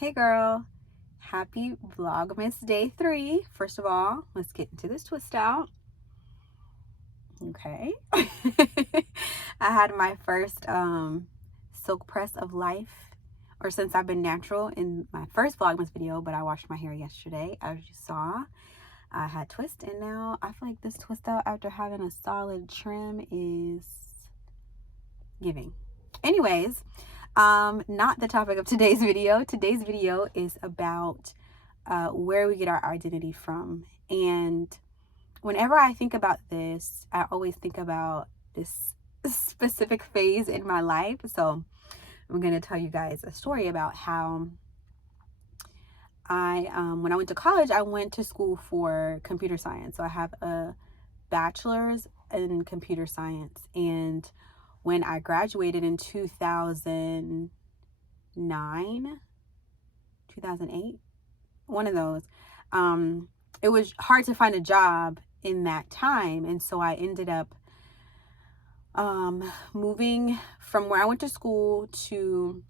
Hey girl, happy Vlogmas day 3. First of all, let's get into this twist out. Okay. I had my first silk press of life, or since I've been natural, in my first Vlogmas video, but I washed my hair yesterday, as you saw. I had twist, and now I feel like this twist out after having a solid trim is giving. Anyways, not the topic of today's video. Today's video is about where we get our identity from. And whenever I think about this, I always think about this specific phase in my life. So I'm going to tell you guys a story about how when I went to college, I went to school for computer science. So I have a bachelor's in computer science. And when I graduated in 2009, 2008, one of those, it was hard to find a job in that time. And so I ended up moving from where I went to school to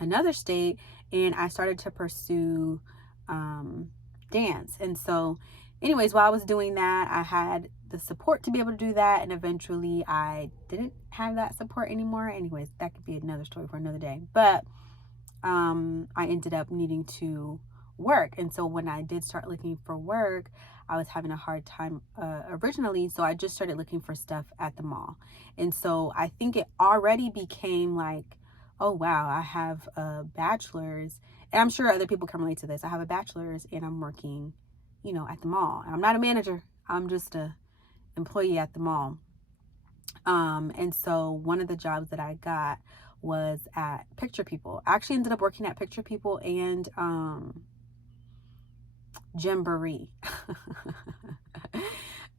another state, and I started to pursue dance. And so anyways, while I was doing that, I had the support to be able to do that, and eventually I didn't have that support anymore. Anyways, that could be another story for another day. But I ended up needing to work, and so when I did start looking for work, I was having a hard time originally, so I just started looking for stuff at the mall. And so I think it already became like, oh wow, I have a bachelor's, and I'm sure other people can relate to this. I have a bachelor's and I'm working, at the mall. I'm not a manager, I'm just a employee at the mall. And so one of the jobs that I got was at Picture People. I actually ended up working at Picture People and Gymboree.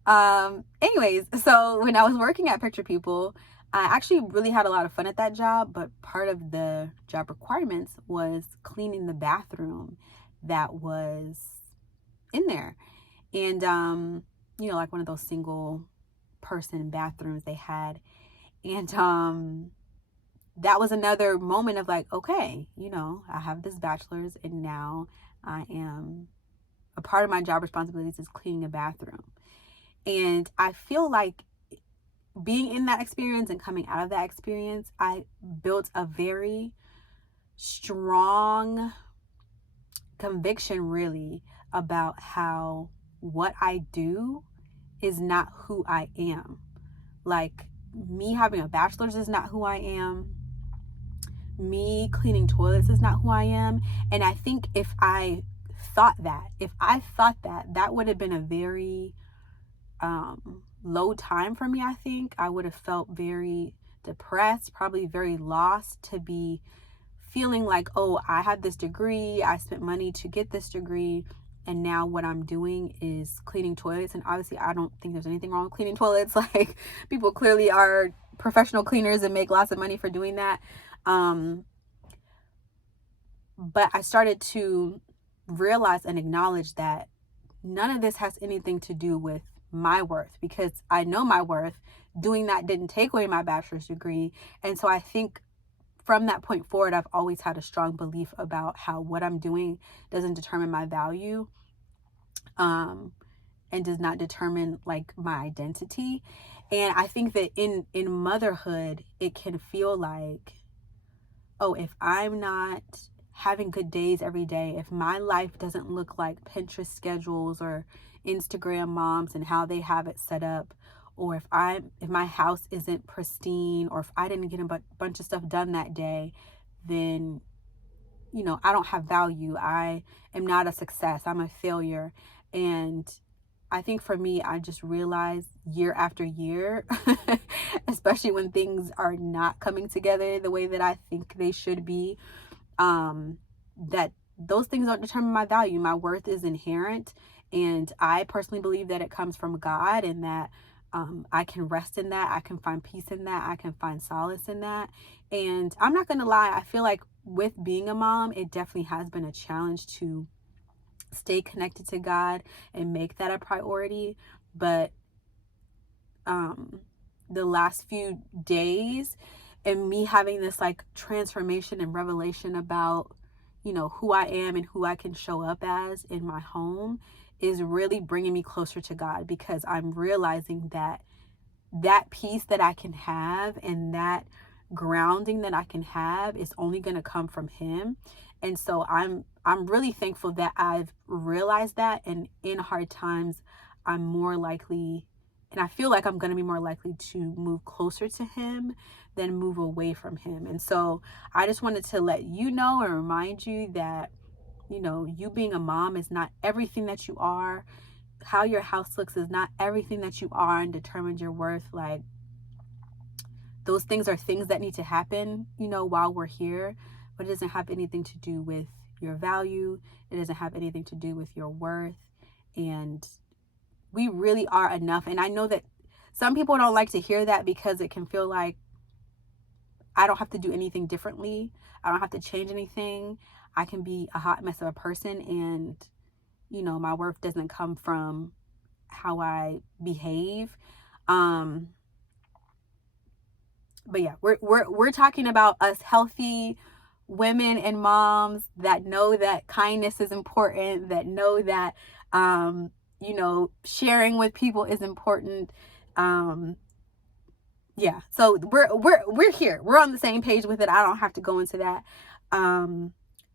Anyways, so when I was working at Picture People, I actually really had a lot of fun at that job, but part of the job requirements was cleaning the bathroom that was in there. And like one of those single person bathrooms they had. And that was another moment of like, okay, I have this bachelor's, and now I am, a part of my job responsibilities is cleaning a bathroom. And I feel like being in that experience and coming out of that experience, I built a very strong conviction really about how what I do is not who I am. Like, me having a bachelor's is not who I am. Me cleaning toilets is not who I am. And I think if I thought that, that would have been a very low time for me. I think I would have felt very depressed, probably very lost, to be feeling like, oh, I had this degree, I spent money to get this degree, and now what I'm doing is cleaning toilets. And obviously I don't think there's anything wrong with cleaning toilets. Like, people clearly are professional cleaners and make lots of money for doing that. But I started to realize and acknowledge that none of this has anything to do with my worth, because I know my worth. Doing that didn't take away my bachelor's degree. And so I think from that point forward, I've always had a strong belief about how what I'm doing doesn't determine my value, and does not determine like my identity. And I think that in motherhood, it can feel like, oh, if I'm not having good days every day, if my life doesn't look like Pinterest schedules or Instagram moms and how they have it set up, or if my house isn't pristine, or if I didn't get a bunch of stuff done that day, then I don't have value. I am not a success. I'm a failure. And I think for me, I just realized year after year, especially when things are not coming together the way that I think they should be, that those things don't determine my value. My worth is inherent. And I personally believe that it comes from God, and that I can rest in that. I can find peace in that. I can find solace in that. And I'm not going to lie, I feel like with being a mom, it definitely has been a challenge to stay connected to God and make that a priority. But the last few days, and me having this like transformation and revelation about, you know, who I am and who I can show up as in my home is really bringing me closer to God, because I'm realizing that that peace that I can have and that grounding that I can have is only going to come from him. And so I'm really thankful that I've realized that, and in hard times I'm more likely, and I feel like I'm going to be more likely to move closer to him than move away from him. And so I just wanted to let you know and remind you that, you know, you being a mom is not everything that you are. How your house looks is not everything that you are and determines your worth. Like, those things are things that need to happen, you know, while we're here, but it doesn't have anything to do with your value. It doesn't have anything to do with your worth. And we really are enough. And I know that some people don't like to hear that, because it can feel like I don't have to do anything differently. I don't have to change anything. I can be a hot mess of a person, and, you know, my worth doesn't come from how I behave. But yeah, we're talking about us healthy women and moms that know that kindness is important, that know that you know, sharing with people is important. Yeah, so we're here. We're on the same page with it. I don't have to go into that.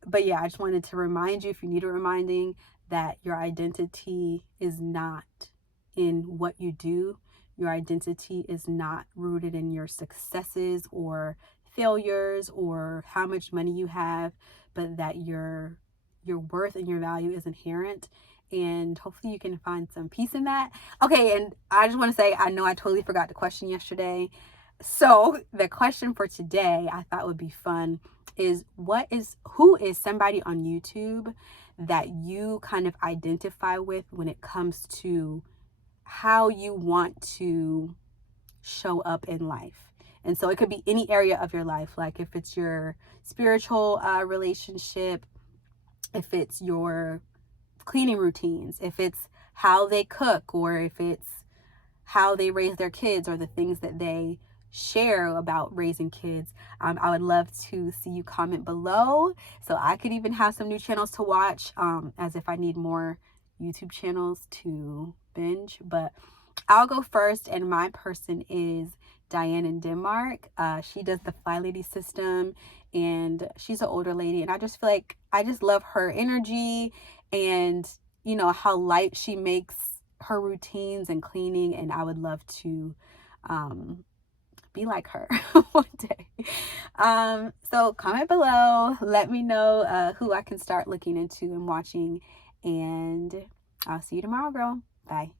But yeah, I just wanted to remind you, if you need a reminding, that your identity is not in what you do. Your identity is not rooted in your successes or failures or how much money you have, but that your worth and your value is inherent. And hopefully you can find some peace in that. Okay, and I just want to say, I know I totally forgot the question yesterday. So the question for today I thought would be fun is, who is somebody on YouTube that you kind of identify with when it comes to how you want to show up in life? And so it could be any area of your life, like if it's your spiritual relationship, if it's your cleaning routines, if it's how they cook, or if it's how they raise their kids, or the things that they share about raising kids. I would love to see you comment below, so I could even have some new channels to watch, as if I need more YouTube channels to binge. But I'll go first, and my person is Diane in Denmark. She does the Fly Lady system, and she's an older lady, and I just feel like I just love her energy, and you know how light she makes her routines and cleaning, and I would love to be like her one day. So comment below, let me know who I can start looking into and watching, and I'll see you tomorrow, girl. Bye.